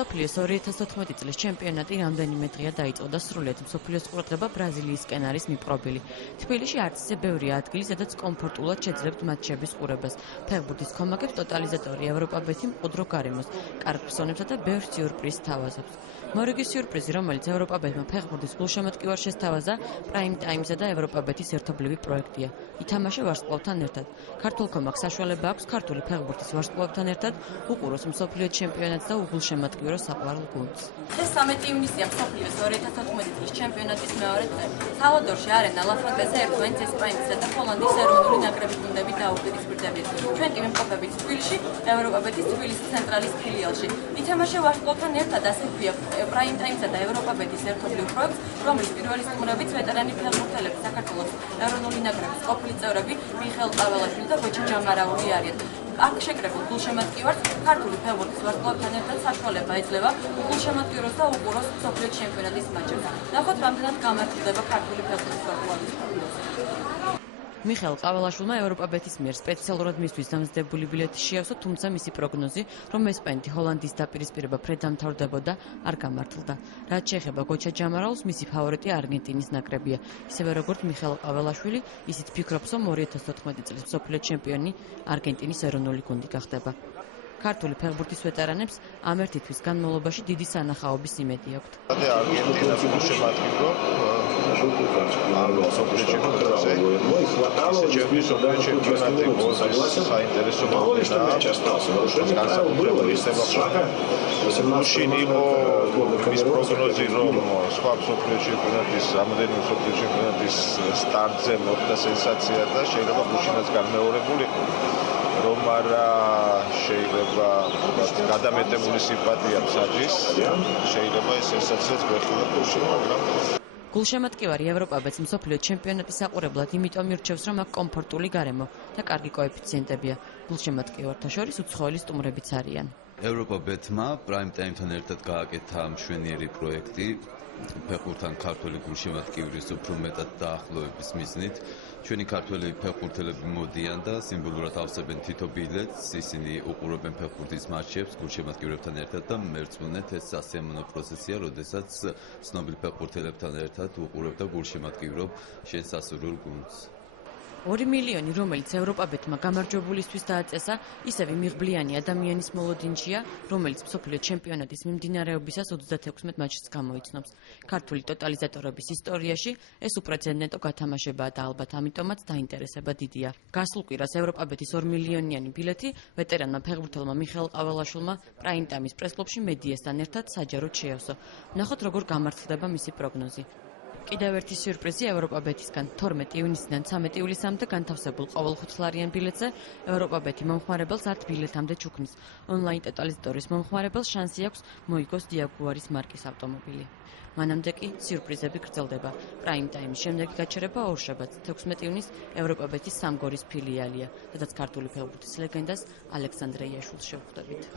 მსოფლიოს 2014 წლის ჩემპიონატი რამდენიმე დღეა დაიწყო და სრულიად მსოფლიოს ყურადღება ბრაზილიისკენ არის მიპყრობილი. თბილისში არც ისე ბევრია ადგილი, სადაც კომფორტულად შეძლებთ მატჩების ყურებას. ფეხბურთის ქომაგებს ტოტალიზატორი ევროპა-ბეთი მყუდრო გარემოს, კარგ ფსონებსა და ბევრ სიურპრიზს თავაზობს. მორიგი სიურპრიზი, რომელიც ევროპა-ბეთმა ფეხბურთის გულშემატკივარს შესთავაზა, პრაიმ ტაიმსა და ევროპა-ბეთის ერთობლივი პროექტია. ითამაშა ვარსკვლავთან ერთად. ქართულ ქომაგს საშუალება აქვს ქართული ფეხბურთის ვარსკვლავთან ერთად უყუროს მსოფლიო ჩემპიონატს და უგულშემატკივრო საყვარელ გუნდს. ეს 13 ივნისია მსოფლიოს 2014 წლის ჩემპიონატის მეორე დღე. სალვადორში არენა ლა-ფრონტესა ერთმანეთს ესპანეთისა და ჰოლანდიის ეროვნული ნაკრების გუნდები დაუპირისპირდებით. ჩვენ კი ვიმყოფებით თბილისში, ევროპა-ბეთის თბილისის ცენტრალის ფილიალში. ითამაშა ვარსკვლავთან ერთად, ასე ქვია, პრაიმ ტაიმსა და ევროპა-ბეთის ერთობლივ პროექტს, რომლის პირველი სტუმრებიც ვეტერანი ფეხბურთელები საქართველოს ეროვნული ნაკრების ყოფილი წევრები მიხეილ ყაველაშვილი და გოჩა ჯამარაული არიან. აქ შეკრებულ გულშემატკივარს ქართული ფეხბურთის ვარსკვლავთან ერთად საშუალება ეძლევა გულშემატკივროს და უყუროს მსოფლიო ჩემპიონატის მატჩებს. ნახოთ, რამდენად გამართლდება ქართული ფეხბურთის ვარსკვლავის პროგრამა. მიხეილ ყაველაშვილმა ევროპა-ბეთის მიერ სპეციალურად მისთვის დამზადებული ბილეთი შეავსო, თუმცა მისი პროგნოზი, რომ ესპანეთი ჰოლანდიის დაპირისპირება ფრედ დამთავრდებოდა, არ გამართლდა. რაც შეეხება გოჩა ჯამარაულს, მისი ფავორიტი არგენტინის ნაკრებია. ისევე როგორც მიხეილ ყაველაშვილი, ისიც ფიქრობს, რომ 2014 წლის მსოფლიო ჩემპიონი არგენტინის ეროვნული გუნდი გახდება. ქართული ფეხბურთის ვეტერანებს ამ ერთი თვის განმავლობაში დიდი სანახაობის იმედი აქვთ. არგენტინა გულშემატკივრო ამ მსოფლიო ჩემპიონატზე მსოფლიო ჩემპიონატი ბოლოს საინტერესო მომენტია. განსაკუთრებული ისება მაშინ იყო ის პროგნოზი, რომ სხვა მსოფლიო ჩემპიონატის რამოდენიმე მსოფლიო ჩემპიონატის სტარტზე მოხდა სენსაცია და შეიძლება მაშინაც განმეორებული რომ არა შეიძლება გადამეტებული სიმპათია მსაჯის, შეიძლება ეს სენსაციაც გვეხილოთ გულში, მაგრამ გულშემატკივარი ევროპა-ბეთის მსოფლიო ჩემპიონატის საყურებლად იმიტომ მირჩევს, რომ აქ კომფორტული გარემო და კარგი კოეფიციენტებია. გულშემატკივართა შორის უცხოელი სტუმრებიც არიან. ევროპა-ბეთმა პრაიმ ტაიმთან ერთად გააკეთა მშვენიერი პროექტი ფეხბურთთან ქართული გულშემატკივრის უფრო მეტად დაახლოების მიზნით. ჩვენი ქართველი ფეხბურთელები მოდიან და სიმბოლურად ავსებენ თითო ბილეთს, ისინი უყურებენ ფეხბურთის მატჩებს გულშემატკივრებთან ერთად და მერწმუნეთ ეს სასიამოვნო პროცესია, როდესაც ცნობილ ფეხბურთელებთან ერთად უყურებ და გულშემატკივრობ შენ სასურველ გუნდს. 2 მილიონი, რომელიც ევროპა-ბეთმა გამარჯვებულისთვის დააწესა, ისევ მიღბლიანი ადამიანის მოლოდინშია, რომელიც მსოფლიო ჩემპიონატის მიმდინარეობისას 36 მატჩს გამოიცნობს. ქართული ტოტალიზატორების ისტორიაში ეს უპრეცედენტო გათამაშებაა და ალბათ ამიტომაც დაინტერესება დიდია. გასულ კვირას ევროპა-ბეთის 2 მილიონიანი ბილეთი ვეტერანმა ფეხბურთელმა მიხეილ ყაველაშვილმა პრაიმ ტაიმის პრესკლუბში მედიასთან ერთად საჯაროდ შეავსო. ნახოთ, როგორ გამართლდება მისი პროგნოზი. კიდევ ერთი სიურპრიზი ევროპა-ბეთისგან 12 ივნისიდან 13 ივლისამდე განთავსებულ ყოველ 5 ბილეთზე ევროპა-ბეთი მომხმარებელს ართ ბილეთამდე ჩუქნის. ონლაინ ტოტალიზატორის მომხმარებელს შანსი აქვს მოიგოს დიაგუარის მარკის ავტომობილი. მანამდე კი სიურპრიზები გრძელდება. პრაიმ ტაიმის შემდეგი გაჩერება ორშაბათს 16 ივნისს ევროპა-ბეთის სამგორის ფილიალია, სადაც ქართული ფეხბურთის ლეგენდას ალექსანდრე იაშვილს შევხვდებით.